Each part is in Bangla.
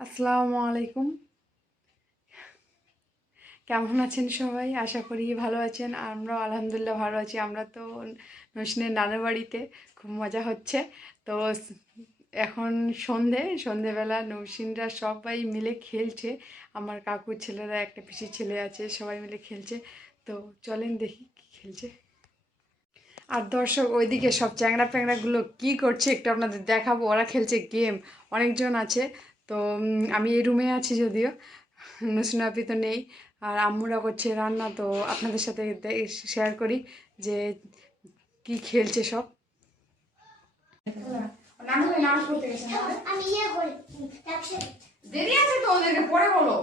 আসসালামু আলাইকুম। কেমন আছেন সবাই? আশা করি ভালো আছেন। আমরাও আলহামদুলিল্লাহ ভালো আছি। আমরা তো নসিনের নানুর বাড়িতে খুব মজা হচ্ছে। তো এখন সন্ধে, সন্ধেবেলা নৌসিনরা সবাই মিলে খেলছে। আমার কাকুর ছেলেরা, একটা পিসি ছেলে আছে, সবাই মিলে খেলছে। তো চলেন দেখি কি খেলছে। আর দর্শক, ওইদিকে সব চ্যাংড়া প্যাংড়াগুলো কী করছে একটু আপনাদের দেখাবো। ওরা খেলছে গেম। অনেকজন আছে। তো আমি এই রুমে আছি যদিও। নুসনাপি তো নেই। আর আম্মুরা করছে রান্না, তো আপনাদের সাথে শেয়ার করি যে কি খেলছে সব। দেরি আছে তো ওদেরকে, পরে বলো।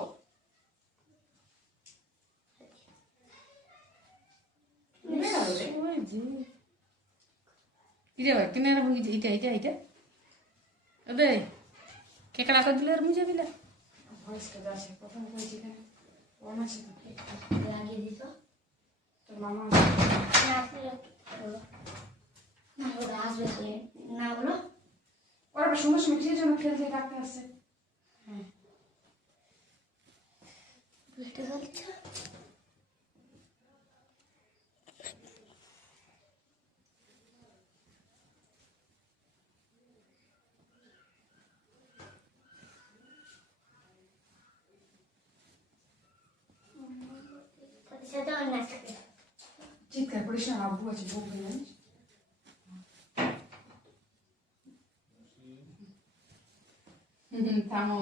ভাই, কিনে এটা এটা এটা কেকড়া করে দিলে আর মুজে দিলে ভয়েস কাজ আছে প্রথম এখানে অন আছে তো লাগিয়ে দিত। তোর মামা না না ওরা আসবে না বলো। ওরা সময় সময় কিসের জন্য খেলতে ডাকতে আসছে বুঝতে পারছ? তাদের সাথে অন্য থাকে চিৎকার করিস না আব্বু আছে বউ জানিস হুম হুম, থামো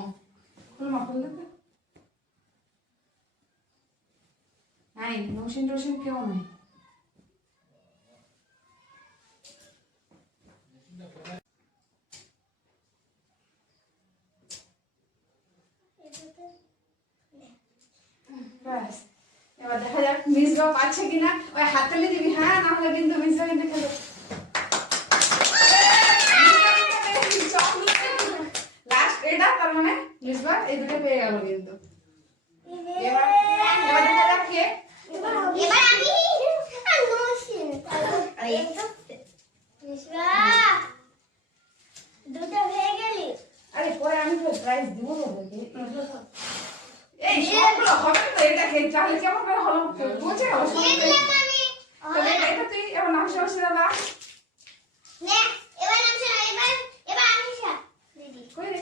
খুল মা খুল দেখো নাই নৌসিন টৌসিন কেউ নাই ব্যাস এবার ড্রপ আছে কিনা, ওই হাততালি দিবি। হ্যাঁ না হলে কিন্তু মিস মিসবা কিন্তু খেলো লাস্ট এটা, তার মানে মিস মিসবা এই দুটো পেয়ে গেল কিন্তু এবার এবার দেখা যাক কে এবার আমি আর নসিন আরে মিশরা দুটো হয়ে গেলি আরে পরে আমি তো প্রাইজ দিব তোদেরকে এই সবগুলো হবে তো এটা খেয়ে তাহলে কেমন করে হলো বুঝে গেল দিয়ে দিলাম আমি তাহলে এটা- এটা এবার এবার এবার এবার আমি যা দিদি কই রে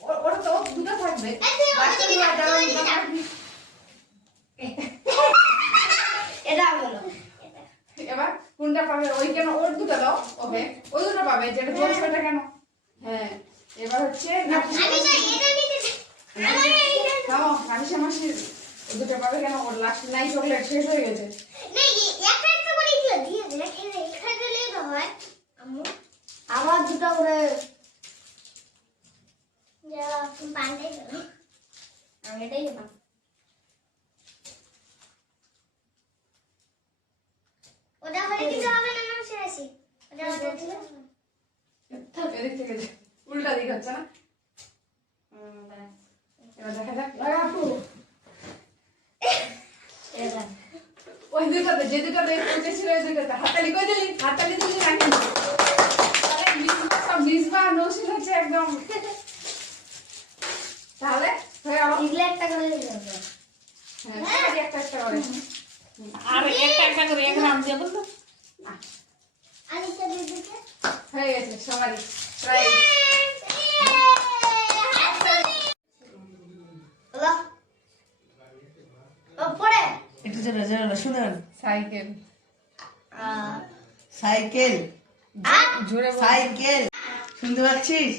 ও- তো দুটো থাকবে। এই তুই ওদিকে বাচ্চাগুলো যা, যারা তুই ওদিকে যা। এটা এবার কোনটা পাবে? ওই কেন ওর দুটো দাও ওকে? ওই দুটো পাবে যেটা বলছো ওটা কেন? হ্যাঁ এবার হচ্ছে না আমি না এটা নিতে আমার এইটা নাও কানিসা মাসি ওই দুটো পাবে কেন? ওর লাস্ট নাই চকলেট শেষ হয়ে গেছে। আমার দুটো করে। আমি এটাই ওটা হলে হবে না ওটা ওটা দিলে থাক উল্টা দিক হচ্ছে না? এবার দেখা যাক। লাগা আপু। এটা ওই দুটোতে যে দুটোতে পৌঁছে ছিল ওই দুটোতে হাততালি কই দিলি? হাততালি দিলি মিসবা সব মিসবা নৌসিন হচ্ছে একদম। তাহলে হয়ে গেল। দিলে একটা করে হ্যাঁ একটা একটা করে। আর একটা একটা করে এক নাম দিয়ে বলতো হয়ে গেছে সবারই। প্রায় হলো ও পড়ে একটু জোরে জোরে শুনেন। সাইকেল। সাইকেল। জোরে সাইকেল। শুনতে পাচ্ছিস?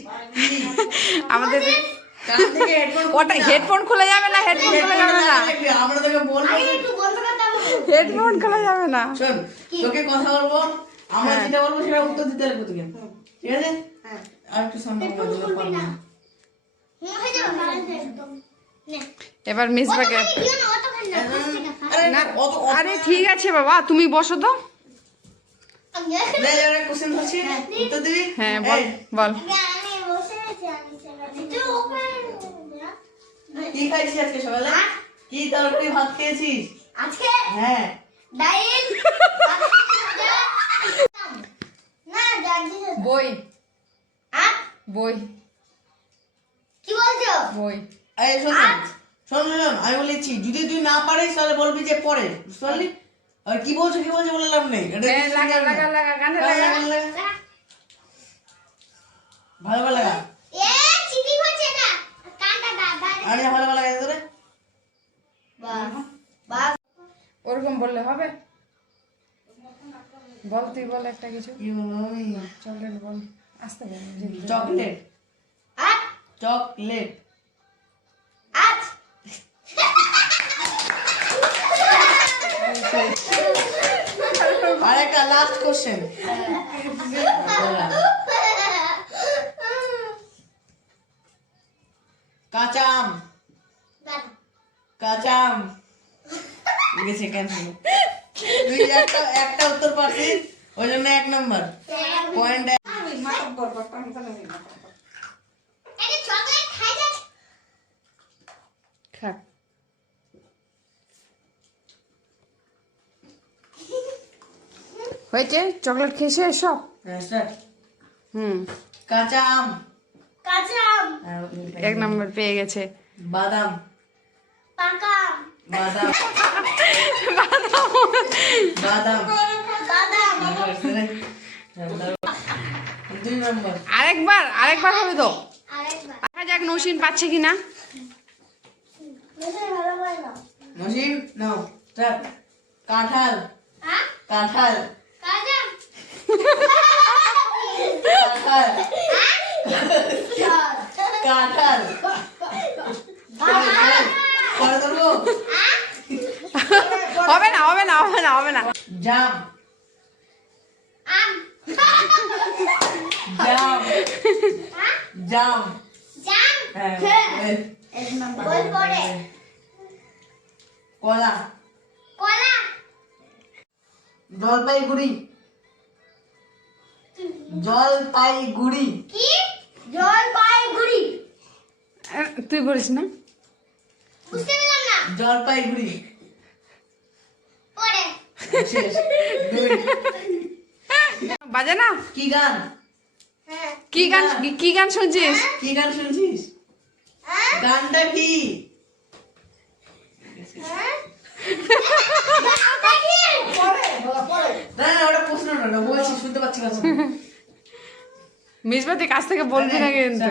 আমাদের ওটা হেডফোন খোলা যাবে না হেডফোন খোলা যাবে না। আমরা তোকে বলব আগে একটু বন্ধ করতে হবে হেডফোন খোলা যাবে না। শোন তোকে কথা বলব আমরা যেটা বলব সেটা উত্তর দিতে লাগবে তোকে। ঠিক আছে? আর একটু সামনে হয়ে একদম নে। এবার মিসবাকে না আরে ঠিক আছে বাবা তুমি বসো তো। দিবি? হ্যাঁ বল বল। আমি বসে আছি আমি ছেলে তো ওখানে কি খাইছিস আজকে সকালে? কি তরকারি ভাত খেয়েছিস? আজকে? হ্যাঁ। ডাইল? না জানি বই। কি বলছো? বই। এই শোন। শোন আমি বলেছি যদি তুই না পারিস তাহলে বলবি যে পরে। বুঝতে পারলি আর কি বলছো কি বলছো বলে লাভ নেই। ভালো ভালো লাগা। এ চিঠি হচ্ছে না। কানটা দাদা আরে ভালো ভালো লাগা তোরে। বাহ। বাহ। ওরকম বললে হবে? বল তুই বল একটা কিছু। চকলেট বল। আসতে বল চকলেট। আট চকলেট। আর একটা লাস্ট কোশ্চেন কাঁচা আম কাঁচা আম গেছে ক্যান্সেল তুই একটা একটা উত্তর পারছিস, ওই জন্য এক নম্বর। পয়েন্ট এটা চকলেট খাই যাচ্ছে খা হয়েছে চকলেট খেয়েছে সব হুম। কাঁচা আম। কাঁচা আম। এক নম্বর পেয়ে গেছে। বাদাম। পাকা বাদাম। বাদাম। বাদাম। আরেকবার আরেকবার হবে তো। আরেকবার। দেখা যাক নৌসিন পাচ্ছে কিনা। করে নাও। কাঁঠাল। হ্যাঁ? কাঁঠাল কাঁচা আম কাঁঠাল হবে না হবে না হবে না হবে না জাম জাম জাম জাম। এই, বল পড়ে কলা কলা জলপাইগুড়ি জলপাইগুড়ি। কি? জলপাইগুড়ি? তুই বলিস না। বুঝতে পেলাম না। জলপাইগুড়ি। পড়ে শেষ। বাজে না? কি গান? হ্যাঁ। কি গান কি- কি গান শুনছিস? কি গান শুনছিস? হ্যাঁ। গানটা কি? হ্যাঁ। না না ওটা প্রশ্ন না বলছি শুনতে পাচ্ছি কথা মিসবাতি কাছ থেকে বলবি না কিন্তু।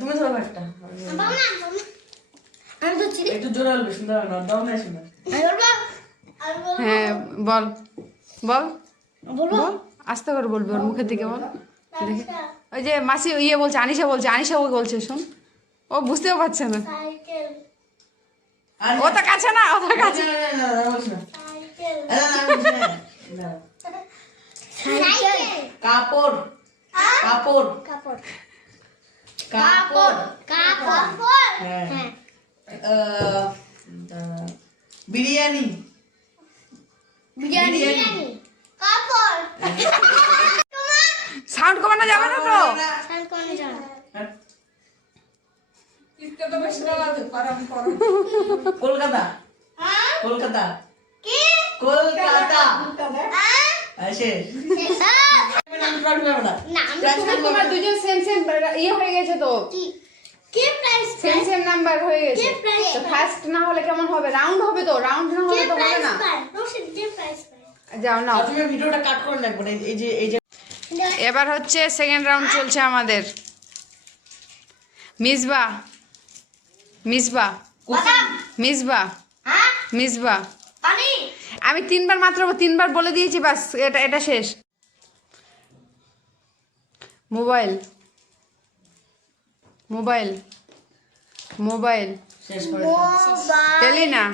তুমি ধরো একটা। আমি তো চিনি একটু জোরে বলবে শুনতে না দাও না শুনে বলব? আমি বলব? হ্যাঁ বল। বল। বল। আস্তে করে বলবি ওর মুখের দিকে বল। দেখে। ওই যে মাসি ইয়ে বলছে আনিশা বলছে আনিশা ও বলছে শোন। ও বুঝতেও পারছে না। ও তো কাছে না ও তো কাছে। কাপড়। হ্যাঁ? কাপড়। কাপড়। কাপড়। কাপড়। হ্যাঁ। হ্যাঁ। বিরিয়ানি। বিরিয়ানি। কাপড়। সাউন্ড কমানো যাবে না তো? কলকাতা। হ্যাঁ। কলকাতা। কলকাতা। হ্যাঁ, শেষ তোমার। দুজন সেম সেম ইয়ে হয়ে গেছে তো। কি? কি প্রাইস সেম সেম নাম্বার হয়ে গেছে। তো ফার্স্ট না হলে কেমন হবে? রাউন্ড হবে তো রাউন্ড না হলে তো হবে না। যাও না তুমি ভিডিওটা কাট করে রাখব এই যে এই যে এবার হচ্ছে সেকেন্ড রাউন্ড চলছে আমাদের। মিসবা। মিসবা। মিসবা। হ্যাঁ? মিসবা। পানি? আমি তিনবার মাত্র তিনবার বলে দিয়েছি বাস এটা এটা শেষ। মোবাইল। মোবাইল। মোবাইল। পেলি না?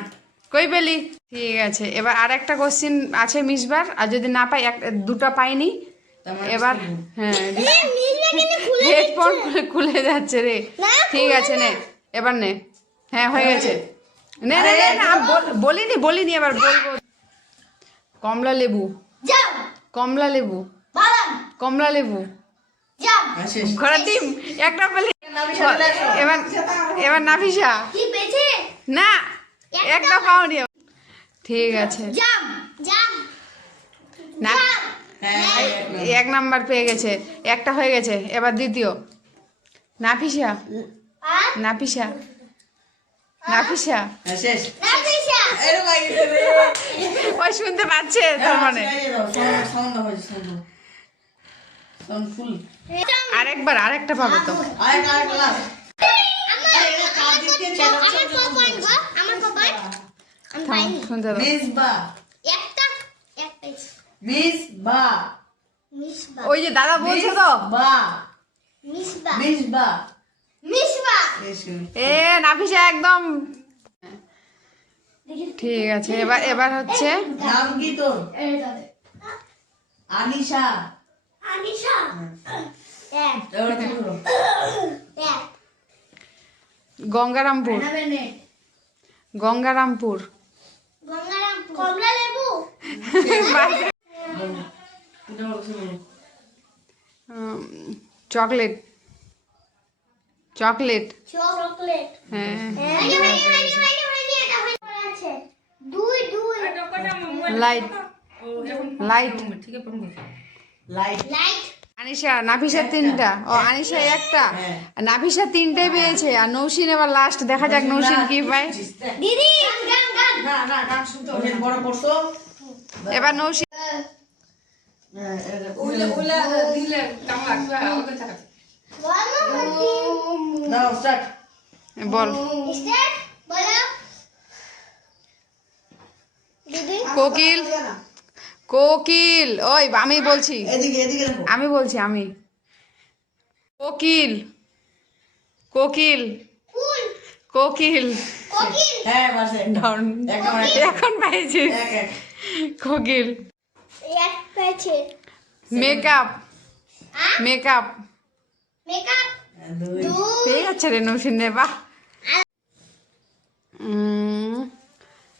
কই পেলি? ঠিক আছে এবার আর একটা কোশ্চিন আছে মিসবার আর যদি না পাই এক দুটো পাইনি মানে এবার হ্যাঁ খুলে হেডফোন খুলে যাচ্ছে রে। ঠিক আছে নে। এবার নে। হ্যাঁ হয়ে গেছে। নে নে নে না বলিনি বলিনি এবার বলব। কমলা লেবু। জাম। কমলা লেবু। বাদাম। কমলা লেবু। হ্যাঁ, ঘোড়ার ডিম একটা পেলি। এবার এবার নাফিসা। কি পেয়েছে? না একটা পাওনি ঠিক আছে। জাম। জাম। না হ্যাঁ, এক নম্বর। নাম্বার পেয়ে গেছে। একটা হয়ে গেছে। এবার দ্বিতীয়। নাফিসা। নাফিসা। নাফিসা? হ্যাঁ, হয়ে। ওই শুনতে পাচ্ছে তার মানে। আরেকবার আরেকটা পাবে তো। শুনতে দাও। মিসবা, একটা একটাই মিসবা, মিসবা। ওই যে দাদা বলছে তো? বা, মিসবা। মিসবা। এ নাফিসা একদম। ঠিক আছে এবার এবার হচ্ছে? নাম কি আনিশা। আনিশা। গঙ্গারামপুর। গঙ্গারামপুর। কমলা লেবু। চকলেট। চকলেট। চকলেট। হ্যাঁ। দুই দুই। লাইট লাইট ঠিক আছে প্রথম লাইট লাইট আনিশা নাফিসা তিনটা। ও আনিশা একটা। হ্যাঁ। নাফিসা তিনটে পেয়েছে আর নৌসিন এবার লাস্ট দেখা যাক নৌসিন কি পায়। দিদি গান গান না না গান শুনতে হবে বড় পড়ছো এবার নৌসিন বলো। স্টার্ট কোকিল। কোকিল। ওই আমি বলছি। এদিকে এদিকে দেখো। আমি বলছি আমি। কোকিল। কোকিল। কোকিল। হ্যাঁ এখন এক কোকিল। মেকআপ। মেকআপ মেকআপ হ্যাঁ, দুই দুই পেয়ে যাচ্ছে রে নৌসিন রে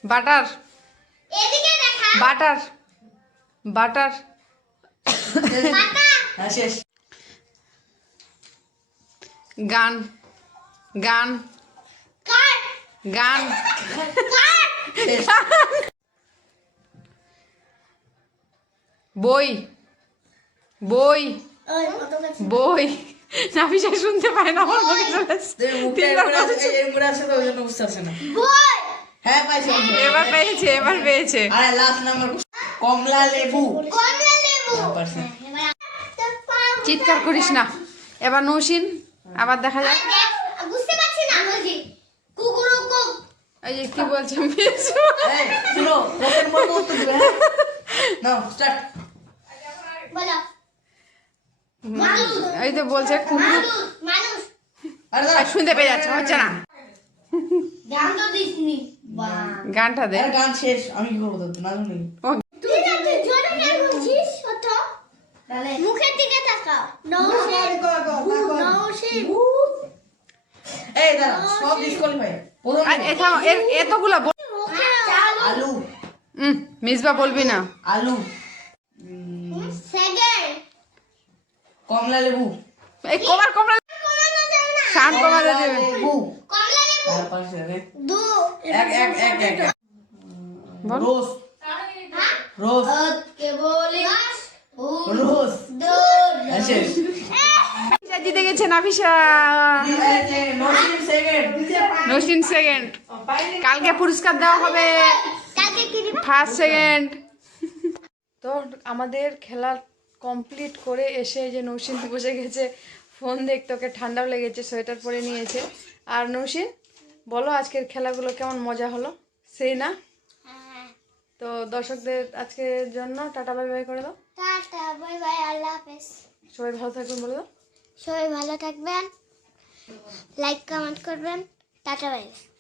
বাটার। বাটার। বাটার। হ্যাঁ গান। গান। গান। বই। বই। বই। নাফিসা শুনতে পায় না আমার মুখে চলে আছে তো ওই জন্য বুঝতে পারছে না। হ্যাঁ পাইছে। এবার পেয়েছে এবার পেয়েছে। আরে লাস্ট নাম্বার কমলা লেবু। কমলা লেবু! হ্যাঁ, চিৎকার করিস না। এবার নৌসিন আবার দেখা যাক। বুঝতে পারছি না কুকুরু কুক। এই যে কি বলছে মিশু এই শুনো কোকের মতো উত্তর দিবে হ্যাঁ? নাও স্টার্ট বলো। এই তো বলছে কুকুর মানুষ মানুষ। আরে আর শুনতে পেয়ে যাচ্ছে হচ্ছে না। গানটা দে। গান শেষ আমি কি করব না শুনি মুখের দিকে তাকাও। এই সব ডিসকোয়ালিফাই এতগুলা আলু। মিসবা বলবি না। আলু সেকেন্ড কমলা লেবু। এই কমার লেবু। কমলা লেবু। রোজ। রোজ। রোজ। জিতে গেছে নাফিসা। সেকেন্ড। নসিন সেকেন্ড। কালকে পুরস্কার দেওয়া হবে। কাকে কি দিবা? First second. তো আমাদের খেলা কমপ্লিট করে এসে এই যে নৌসিন বসে গেছে ফোন দেখতে ওকে ঠান্ডাও লেগেছে সোয়েটার পরে নিয়েছে। আর নৌসিন বলো আজকের খেলাগুলো কেমন মজা হলো? সেই না? তো দর্শকদের আজকের জন্য টাটা বাই বাই করে দাও। টাটা বাই বাই আল্লাহ হাফেজ। সবাই ভালো থাকবেন বলে দাও। সবাই ভালো থাকবেন। লাইক কমেন্ট করবেন। Tata bye bye